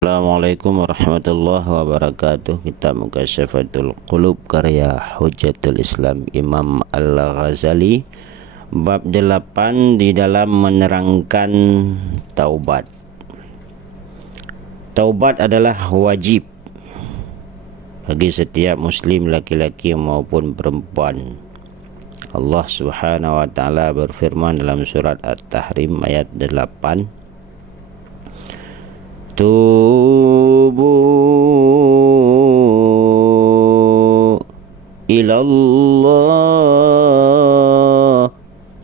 Assalamualaikum warahmatullahi wabarakatuh. Kitab Mukasyafatul Qulub karya Hujjatul Islam Imam Al-Ghazali, bab 8 di dalam menerangkan taubat. Taubat adalah wajib bagi setiap muslim laki-laki maupun perempuan. Allah Subhanahu wa taala berfirman dalam surat At-Tahrim ayat 8, Tubu ilallah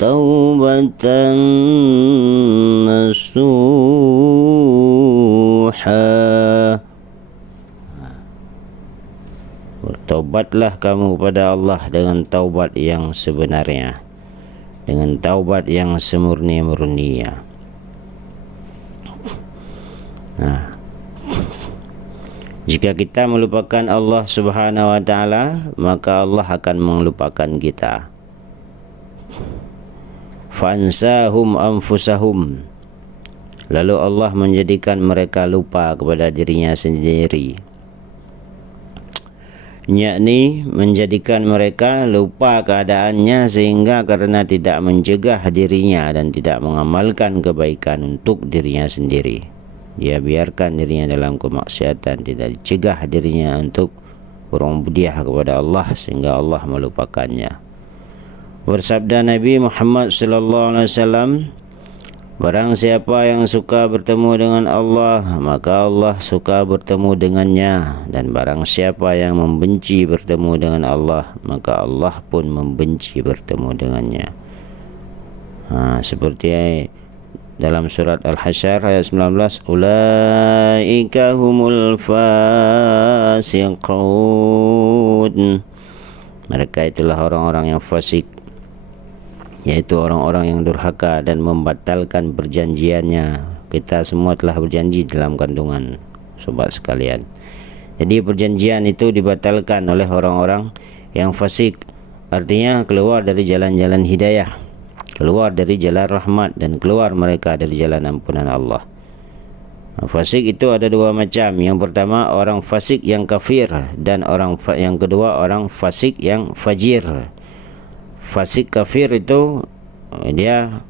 taubatan nasuha. Bertaubatlah kamu kepada Allah dengan taubat yang sebenarnya, dengan taubat yang semurni-murninya. Jika kita melupakan Allah Subhanahu wa taala, maka Allah akan melupakan kita. Fansahum anfusahum. Lalu Allah menjadikan mereka lupa kepada dirinya sendiri. Yakni menjadikan mereka lupa keadaannya, sehingga karena tidak mencegah dirinya dan tidak mengamalkan kebaikan untuk dirinya sendiri, dia biarkan dirinya dalam kemaksiatan, tidak dicegah dirinya untuk berubudiyah kepada Allah, sehingga Allah melupakannya. Bersabda Nabi Muhammad sallallahu alaihi wasallam, barang siapa yang suka bertemu dengan Allah, maka Allah suka bertemu dengannya, dan barang siapa yang membenci bertemu dengan Allah, maka Allah pun membenci bertemu dengannya. Seperti dalam surat Al-Hasyr ayat 19, ulaika humul fasiqun. Mereka itulah orang-orang yang fasik, yaitu orang-orang yang durhaka dan membatalkan perjanjiannya. Kita semua telah berjanji dalam kandungan, sobat sekalian. Jadi perjanjian itu dibatalkan oleh orang-orang yang fasik, artinya keluar dari jalan-jalan hidayah, keluar dari jalan rahmat, dan keluar mereka dari jalan ampunan Allah. Fasik itu ada dua macam. Yang pertama orang fasik yang kafir, dan yang kedua orang fasik yang fajir. Fasik kafir itu dia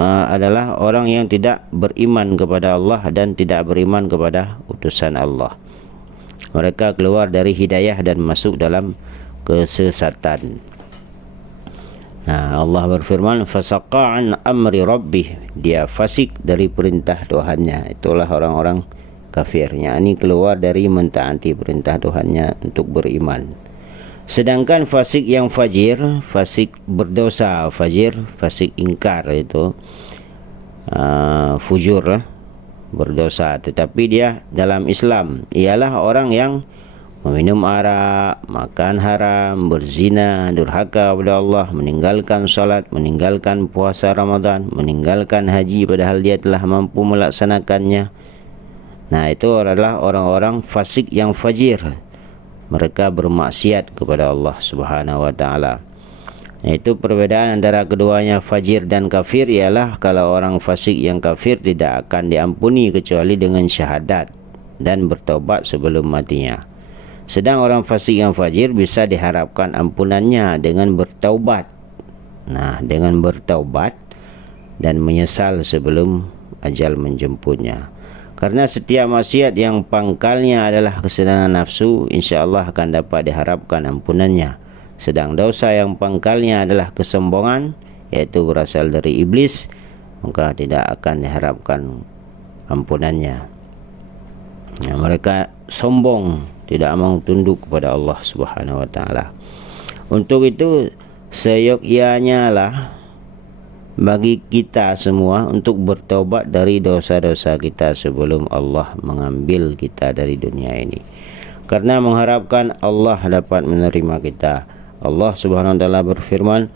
adalah orang yang tidak beriman kepada Allah dan tidak beriman kepada utusan Allah. Mereka keluar dari hidayah dan masuk dalam kesesatan. Allah berfirman, fasaqa an amri rabbih, dia fasik dari perintah Tuhannya. Itulah orang-orang kafir, yakni keluar dari mentaati perintah Tuhannya untuk beriman. Sedangkan fasik yang fajir, fasik berdosa, fasik ingkar, itu fujur, berdosa, tetapi dia dalam Islam ialah orang yang meminum arak, makan haram, berzina, durhaka kepada Allah, meninggalkan salat, meninggalkan puasa Ramadan, meninggalkan haji padahal dia telah mampu melaksanakannya. Itu adalah orang-orang fasik yang fajir. Mereka bermaksiat kepada Allah Subhanahu wa taala. Itu perbedaan antara keduanya, fajir dan kafir, ialah kalau orang fasik yang kafir tidak akan diampuni kecuali dengan syahadat dan bertobat sebelum matinya. Sedang orang fasik yang fajir bisa diharapkan ampunannya dengan bertaubat. Dengan bertaubat dan menyesal sebelum ajal menjemputnya. Karena setiap maksiat yang pangkalnya adalah kesenangan nafsu, insya-Allah akan dapat diharapkan ampunannya. Sedang dosa yang pangkalnya adalah kesombongan, yaitu berasal dari iblis, maka tidak akan diharapkan ampunannya. Mereka sombong, tidak mau tunduk kepada Allah Subhanahu wa taala. Untuk itu seyogyanya lah bagi kita semua untuk bertaubat dari dosa-dosa kita sebelum Allah mengambil kita dari dunia ini, karena mengharapkan Allah dapat menerima kita. Allah Subhanahu wa taala berfirman,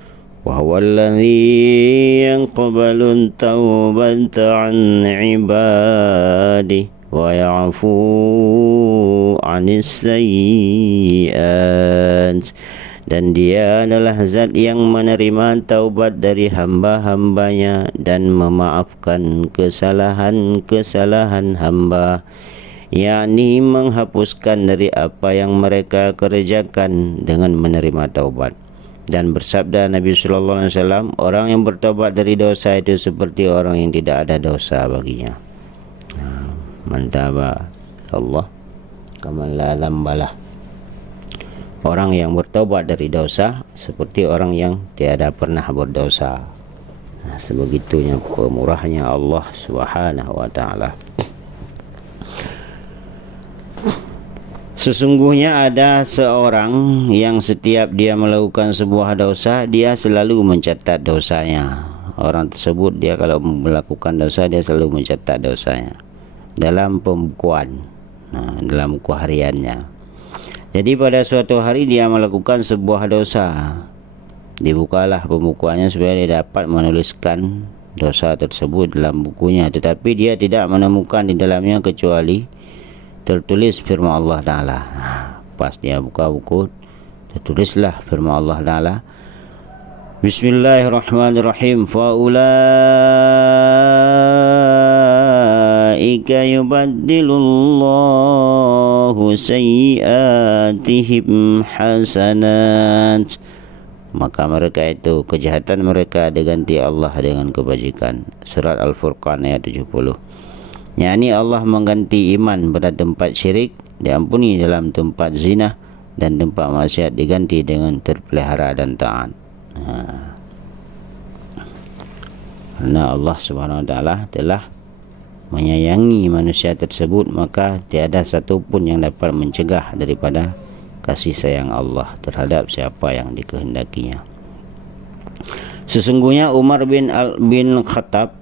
wa huwallazi yaqbalu taubata an ibadihi wa ya'fu 'anis sayyi'at. Dan dia adalah zat yang menerima taubat dari hamba-hambanya dan memaafkan kesalahan-kesalahan hamba. yakni menghapuskan dari apa yang mereka kerjakan dengan menerima taubat. Dan bersabda Nabi sallallahu alaihi wasallam, orang yang bertaubat dari dosa itu seperti orang yang tidak ada dosa baginya. Mantaba Allah kama la lambalah. Orang yang bertaubat dari dosa seperti orang yang tiada pernah berdosa. Sebegitunya pemurahnya Allah Subhanahu wa taala. Sesungguhnya ada seorang yang setiap dia melakukan sebuah dosa, dia selalu mencatat dosanya. Orang tersebut dia kalau melakukan dosa, dia selalu mencatat dosanya dalam pembukuan, dalam buku hariannya. Jadi pada suatu hari dia melakukan sebuah dosa, dibukalah pembukuannya supaya dia dapat menuliskan dosa tersebut dalam bukunya. Tetapi dia tidak menemukan di dalamnya kecuali tertulis firman Allah Ta'ala. Pas dia buka buku, tertulislah firman Allah Ta'ala, Bismillahirrahmanirrahim, faulaika yubaddilullahu sayyiatihim hasanat. Maka mereka itu, kejahatan mereka diganti Allah dengan kebajikan. Surat Al-Furqan ayat 70. yakni Allah mengganti iman pada tempat syirik, diampuni dalam tempat zina, dan tempat maksiat diganti dengan terpelihara dan taat. Karena Allah Subhanahu wa taala telah menyayangi manusia tersebut, maka tiada satu pun yang dapat mencegah daripada kasih sayang Allah terhadap siapa yang dikehendakinya. Sesungguhnya Umar bin Khattab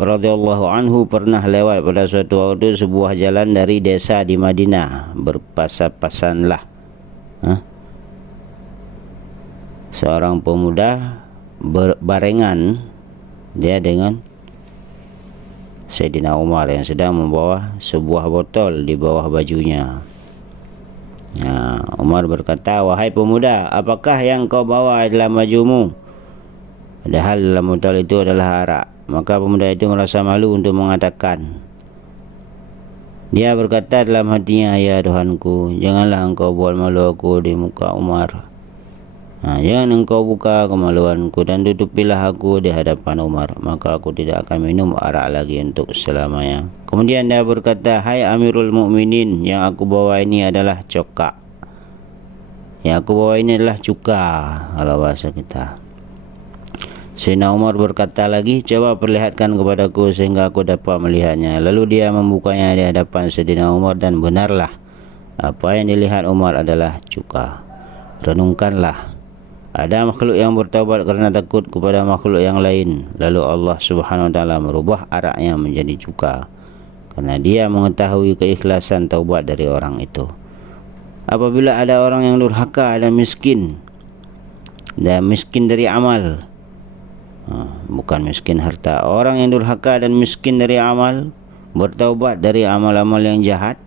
radhiyallahu anhu pernah lewat pada suatu waktu sebuah jalan dari desa di Madinah. Berpasan-pasanlah seorang pemuda berbarengan dia dengan Sayyidina Umar yang sedang membawa sebuah botol di bawah bajunya. Umar berkata, "Wahai pemuda, apakah yang kau bawa dalam bajumu?" Padahal dalam botol itu adalah arak. Maka pemuda itu merasa malu untuk mengatakan. Dia berkata dalam hatinya, "Ya Tuhanku, janganlah engkau buat malu aku di muka Umar. Jangan engkau buka kemaluanku dan tutupilah aku di hadapan Umar. Maka aku tidak akan minum arak lagi untuk selamanya." Kemudian dia berkata, "Hai Amirul Mukminin, yang aku bawa ini adalah coka. Yang aku bawa ini adalah cuka kalau bahasa kita." Sayyidina Umar berkata lagi, "Coba perlihatkan kepadaku sehingga aku dapat melihatnya." Lalu dia membukanya di hadapan Sayyidina Umar dan benarlah apa yang dilihat Umar adalah cuka. Renungkanlah, ada makhluk yang bertaubat karena takut kepada makhluk yang lain, lalu Allah Subhanahu wa taala merubah araknya menjadi cuka karena dia mengetahui keikhlasan taubat dari orang itu. Apabila ada orang yang durhaka dan miskin dari amal, bukan miskin harta, orang yang durhaka dan miskin dari amal, bertaubat dari amal-amal yang jahat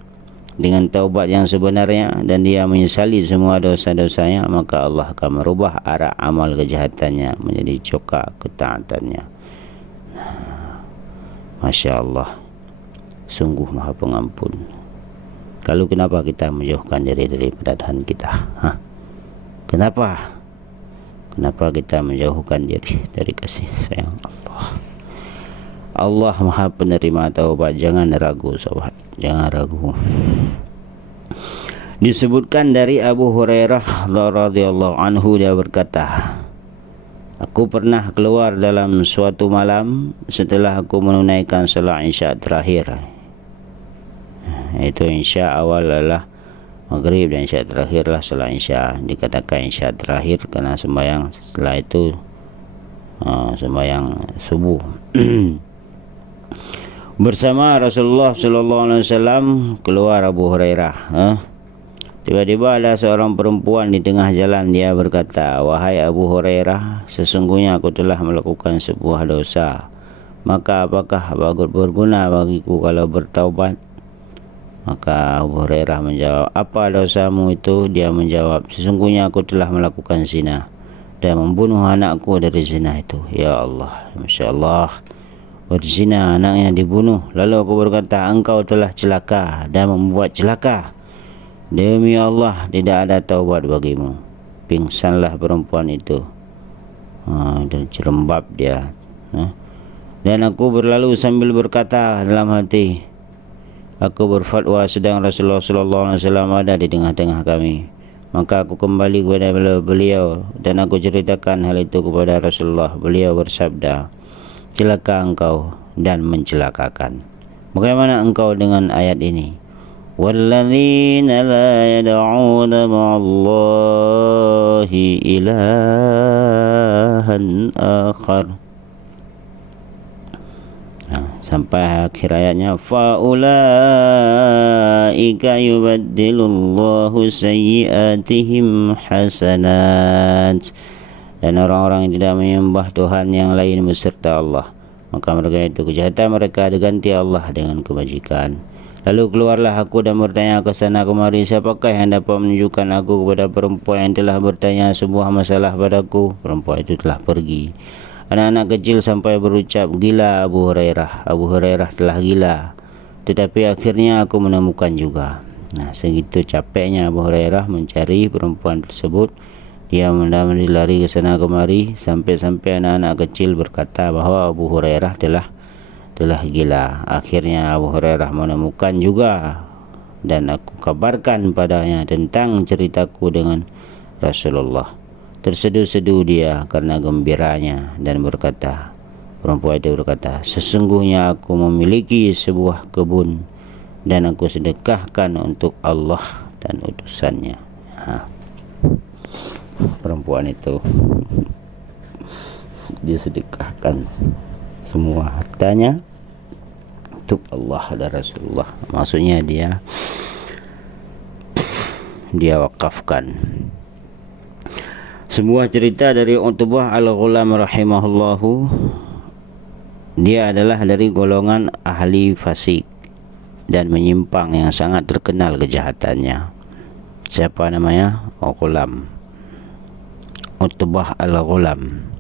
dengan taubat yang sebenarnya, dan dia menyesali semua dosa-dosanya, maka Allah akan merubah arak amal kejahatannya menjadi coka ketaatannya. Masya Allah, sungguh Maha Pengampun. Lalu kenapa kita menjauhkan diri daripada Tuhan kita? Kenapa kita menjauhkan diri dari kasih sayang Allah? Allah Maha Penerima taubat, jangan ragu sahabat, jangan ragu. Disebutkan dari Abu Hurairah radhiyallahu anhu, dia berkata, "Aku pernah keluar dalam suatu malam setelah aku menunaikan salat Isya terakhir." Itu Isya awal adalah Maghrib dan Isya terakhirlah salat Isya. Dikatakan Isya terakhir karena sembahyang setelah itu sembahyang subuh. Bersama Rasulullah sallallahu alaihi wasallam keluar Abu Hurairah. Tiba-tiba ada seorang perempuan di tengah jalan. Dia berkata, "Wahai Abu Hurairah, sesungguhnya aku telah melakukan sebuah dosa. Maka apakah berguna bagiku kalau bertaubat?" Maka Abu Hurairah menjawab, "Apa dosamu itu?" Dia menjawab, "Sesungguhnya aku telah melakukan zina dan membunuh anakku dari zina itu." Ya Allah, Masya Allah, berzina, anaknya dibunuh. Lalu aku berkata, engkau telah celaka dan membuat celaka. Demi Allah, tidak ada taubat bagimu. Pingsanlah perempuan itu. Dan cerembab dia. Dan aku berlalu sambil berkata dalam hati, aku berfatwa sedang Rasulullah SAW ada di tengah-tengah kami. Maka aku kembali kepada beliau dan aku ceritakan hal itu kepada Rasulullah. Beliau bersabda, celaka engkau dan mencelakakan. Bagaimana engkau dengan ayat ini? Walladzina la yad'una ma'allahi ilahan akhar. Sampai akhir ayatnya, faulaika yubaddilullahu sayyiatihim hasanat. Dan orang-orang yang tidak menyembah Tuhan yang lain beserta Allah, maka mereka itu kejahatan mereka diganti Allah dengan kebajikan. Lalu keluarlah aku dan bertanya ke sana kemari, siapakah yang dapat menunjukkan aku kepada perempuan yang telah bertanya sebuah masalah padaku? Perempuan itu telah pergi. Anak-anak kecil sampai berucap, gila Abu Hurairah, Abu Hurairah telah gila. Tetapi akhirnya aku menemukan juga. Segitu capeknya Abu Hurairah mencari perempuan tersebut. Dia mendamai lari ke sana kemari, sampai-sampai anak-anak kecil berkata bahawa Abu Hurairah telah gila. Akhirnya Abu Hurairah menemukan juga, dan aku kabarkan padanya tentang ceritaku dengan Rasulullah. Terseduh-seduh dia karena gembiranya dan berkata, perempuan itu berkata, sesungguhnya aku memiliki sebuah kebun dan aku sedekahkan untuk Allah dan utusannya. Perempuan itu disedekahkan semua hartanya untuk Allah dan Rasulullah. Maksudnya dia wakafkan. Sebuah cerita dari Utbah Al-Ghulam rahimahullahu, dia adalah dari golongan ahli fasik dan menyimpang yang sangat terkenal kejahatannya. Siapa namanya? Ghulam, Utbah Al-Ghulam.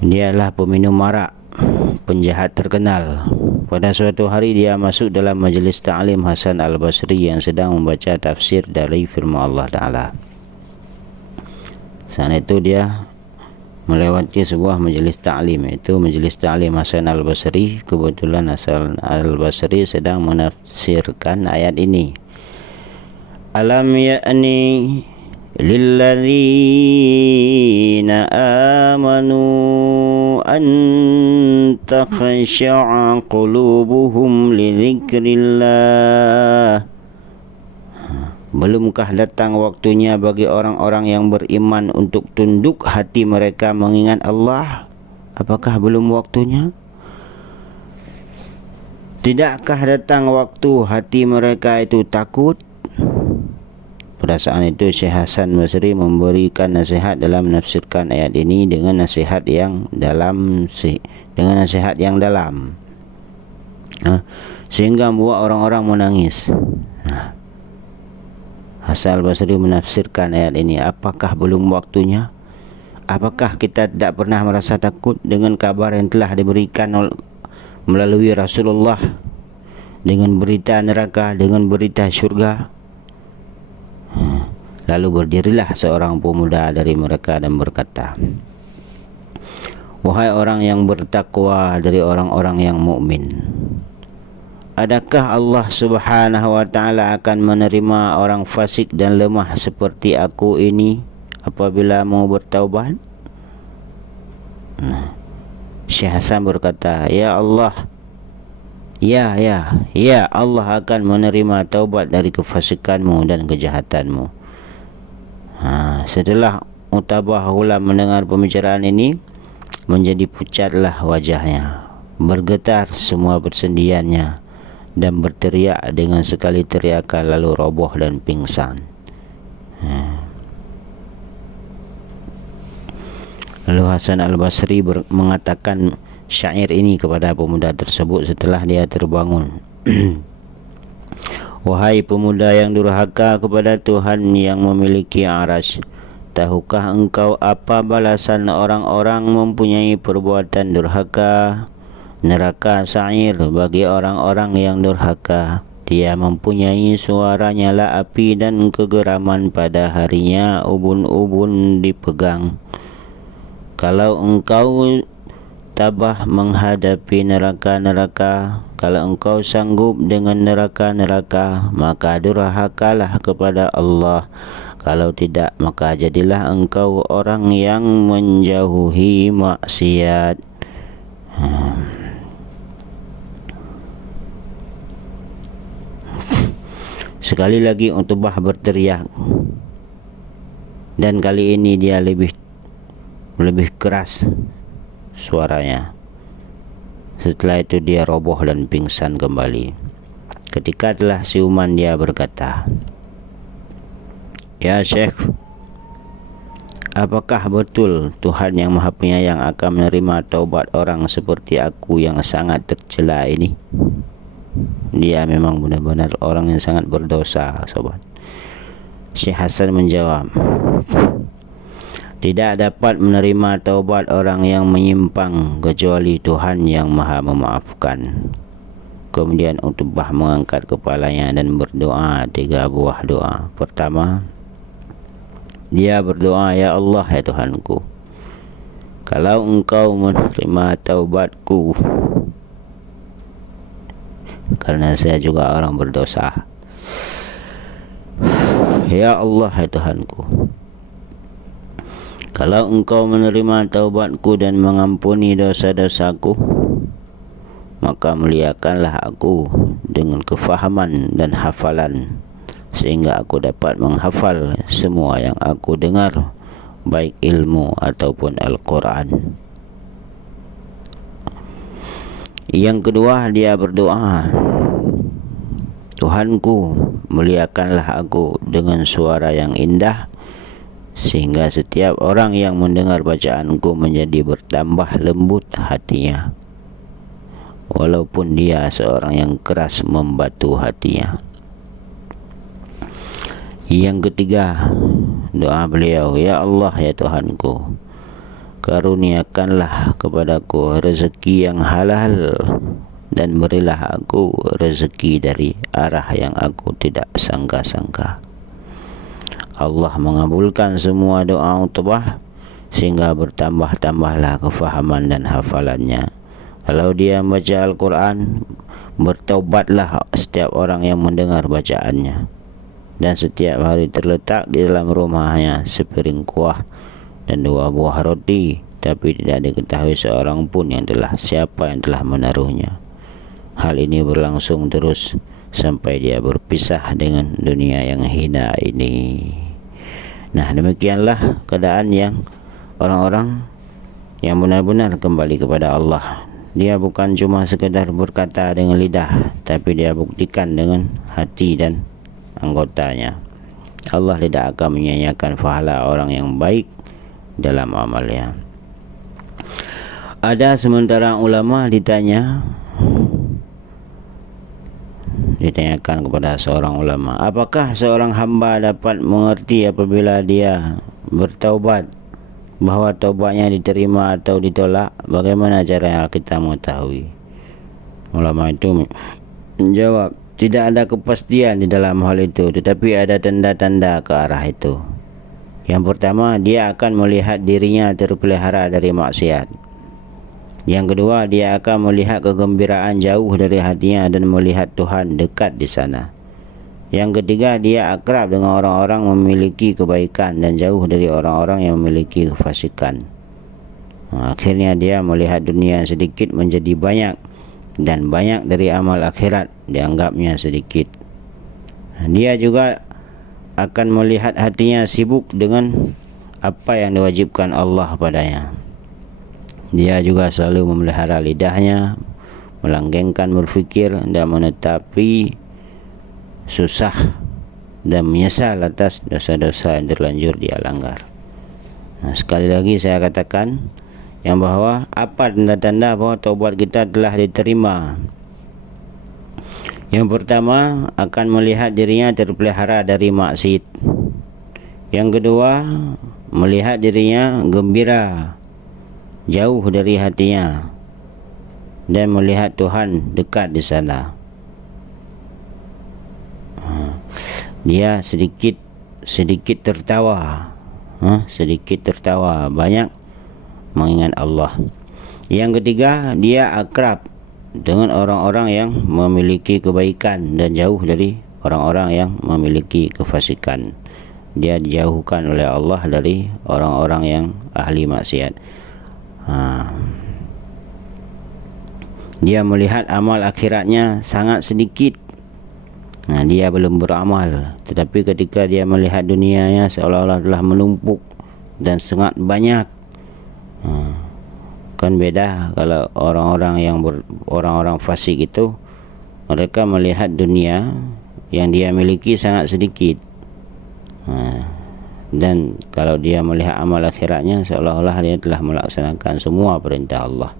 Dia adalah peminum arak, penjahat terkenal. Pada suatu hari dia masuk dalam majlis ta'lim Hasan Al-Basri yang sedang membaca tafsir dari firman Allah Ta'ala. Saat itu dia melewati sebuah majlis ta'lim, itu majlis ta'lim Hasan Al-Basri. Kebetulan Hasan Al-Basri sedang menafsirkan ayat ini. Alam ya'ni lilladzina amanu an takhsha'a qulubuhum li dzikrillah. Belumkah datang waktunya bagi orang-orang yang beriman untuk tunduk hati mereka mengingat Allah? Apakah belum waktunya? Tidakkah datang waktu hati mereka itu takut? Pada saat itu Syekh Hasan Basri memberikan nasihat dalam menafsirkan ayat ini dengan nasihat yang dalam, sehingga membuat orang-orang menangis. Hasan Basri menafsirkan ayat ini, apakah belum waktunya? Apakah kita tidak pernah merasa takut dengan kabar yang telah diberikan melalui Rasulullah, dengan berita neraka, dengan berita syurga? Lalu berdirilah seorang pemuda dari mereka dan berkata, wahai orang yang bertakwa dari orang-orang yang mukmin, adakah Allah Subhanahu wa taala akan menerima orang fasik dan lemah seperti aku ini apabila mau bertaubat? Syekh Hasan berkata, ya Allah, ya Allah akan menerima taubat dari kefasikanmu dan kejahatanmu. Setelah Utbah Ghulam mendengar pembicaraan ini, menjadi pucatlah wajahnya, bergetar semua persendiannya, dan berteriak dengan sekali teriakan lalu roboh dan pingsan. Lalu Hasan Al-Basri mengatakan syair ini kepada pemuda tersebut setelah dia terbangun. Wahai pemuda yang durhaka kepada Tuhan yang memiliki arasy, Tahukah engkau apa balasan orang-orang mempunyai perbuatan durhaka? Neraka sa'ir bagi orang-orang yang durhaka. Dia mempunyai suara nyala api dan kegeraman pada harinya ubun-ubun dipegang. Kalau engkau tabah menghadapi neraka-neraka, kalau engkau sanggup dengan neraka-neraka, maka durhakalah kepada Allah. Kalau tidak, maka jadilah engkau orang yang menjauhi maksiat. Sekali lagi Utbah berteriak, dan kali ini dia lebih keras suaranya. Setelah itu dia roboh dan pingsan kembali. Ketika telah siuman, dia berkata, "Ya Syekh, apakah betul Tuhan yang Maha Penyayang akan menerima taubat orang seperti aku yang sangat tercela ini?" Dia memang benar-benar orang yang sangat berdosa, sobat. Syekh Hasan menjawab, "Tidak dapat menerima taubat orang yang menyimpang kecuali Tuhan yang Maha Memaafkan." Kemudian Utbah mengangkat kepalanya dan berdoa 3 buah doa. Pertama, dia berdoa, "Ya Allah, ya Tuhanku, kalau engkau menerima taubatku, karena saya juga orang berdosa. Ya Allah, ya Tuhanku, kalau engkau menerima taubatku dan mengampuni dosa-dosaku, maka muliakanlah aku dengan kefahaman dan hafalan, sehingga aku dapat menghafal semua yang aku dengar, baik ilmu ataupun Al-Quran." Yang kedua, dia berdoa, "Tuhanku, muliakanlah aku dengan suara yang indah, sehingga setiap orang yang mendengar bacaanku menjadi bertambah lembut hatinya, walaupun dia seorang yang keras membatu hatinya." Yang ketiga, doa beliau, "Ya Allah, ya Tuhanku, karuniakanlah kepadaku rezeki yang halal dan berilah aku rezeki dari arah yang aku tidak sangka-sangka." Allah mengabulkan semua doa Utbah, sehingga bertambah-tambahlah kefahaman dan hafalannya. Kalau dia membaca Al-Quran, bertaubatlah setiap orang yang mendengar bacaannya, dan setiap hari terletak di dalam rumahnya sepiring kuah dan 2 buah roti, tapi tidak diketahui seorang pun siapa yang telah menaruhnya. Hal ini berlangsung terus sampai dia berpisah dengan dunia yang hina ini. Nah, demikianlah keadaan yang orang-orang yang benar-benar kembali kepada Allah. Dia bukan cuma sekedar berkata dengan lidah, tapi dia buktikan dengan hati dan anggotanya. Allah tidak akan menyia-nyiakan pahala orang yang baik dalam amalnya. Ada sementara ulama ditanyakan kepada seorang ulama, apakah seorang hamba dapat mengerti apabila dia bertaubat bahwa taubatnya diterima atau ditolak? Bagaimana cara kita mengetahui? Ulama itu menjawab, tidak ada kepastian di dalam hal itu, tetapi ada tanda-tanda ke arah itu. Yang pertama, dia akan melihat dirinya terpelihara dari maksiat. Yang kedua, dia akan melihat kegembiraan jauh dari hatinya dan melihat Tuhan dekat di sana. Yang ketiga, dia akrab dengan orang-orang memiliki kebaikan dan jauh dari orang-orang yang memiliki kefasikan. Akhirnya dia melihat dunia sedikit menjadi banyak, dan banyak dari amal akhirat dianggapnya sedikit. Dia juga akan melihat hatinya sibuk dengan apa yang diwajibkan Allah padanya. Dia juga selalu memelihara lidahnya, melanggengkan berfikir dan menetapi susah dan menyesal atas dosa-dosa yang terlanjur dia langgar. Nah, sekali lagi saya katakan yang bahwa apa tanda-tanda bahwa taubat kita telah diterima. Yang pertama, akan melihat dirinya terpelihara dari maksiat. Yang kedua, melihat dirinya gembira jauh dari hatinya dan melihat Tuhan dekat di sana. Dia sedikit tertawa, banyak mengingat Allah. Yang ketiga, dia akrab dengan orang-orang yang memiliki kebaikan dan jauh dari orang-orang yang memiliki kefasikan. Dia dijauhkan oleh Allah dari orang-orang yang ahli maksiat. Dia melihat amal akhiratnya sangat sedikit. Dia belum beramal, tetapi ketika dia melihat dunianya seolah-olah telah menumpuk dan sangat banyak. Kan beda kalau orang-orang fasik itu, mereka melihat dunia yang dia miliki sangat sedikit. Dan kalau dia melihat amal akhiratnya seolah-olah dia telah melaksanakan semua perintah Allah.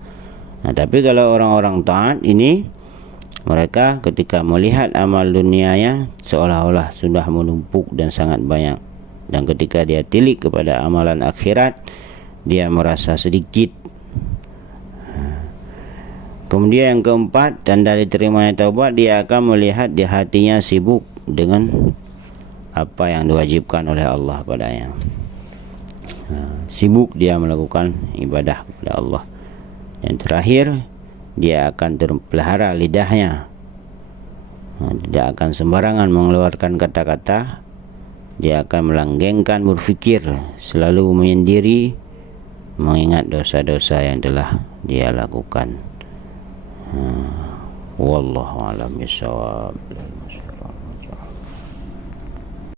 Tapi kalau orang-orang taat ini, mereka ketika melihat amal dunianya seolah-olah sudah menumpuk dan sangat banyak. Dan ketika dia tilik kepada amalan akhirat, dia merasa sedikit. Kemudian yang keempat, tanda diterimanya taubat, dia akan melihat di hatinya sibuk dengan apa yang diwajibkan oleh Allah padanya. Sibuk dia melakukan ibadah kepada Allah. Yang terakhir, dia akan terpelihara lidahnya, tidak akan sembarangan mengeluarkan kata-kata. Dia akan melanggengkan berfikir, selalu menyendiri, mengingat dosa-dosa yang telah dia lakukan. Wallahu a'lam bishawab.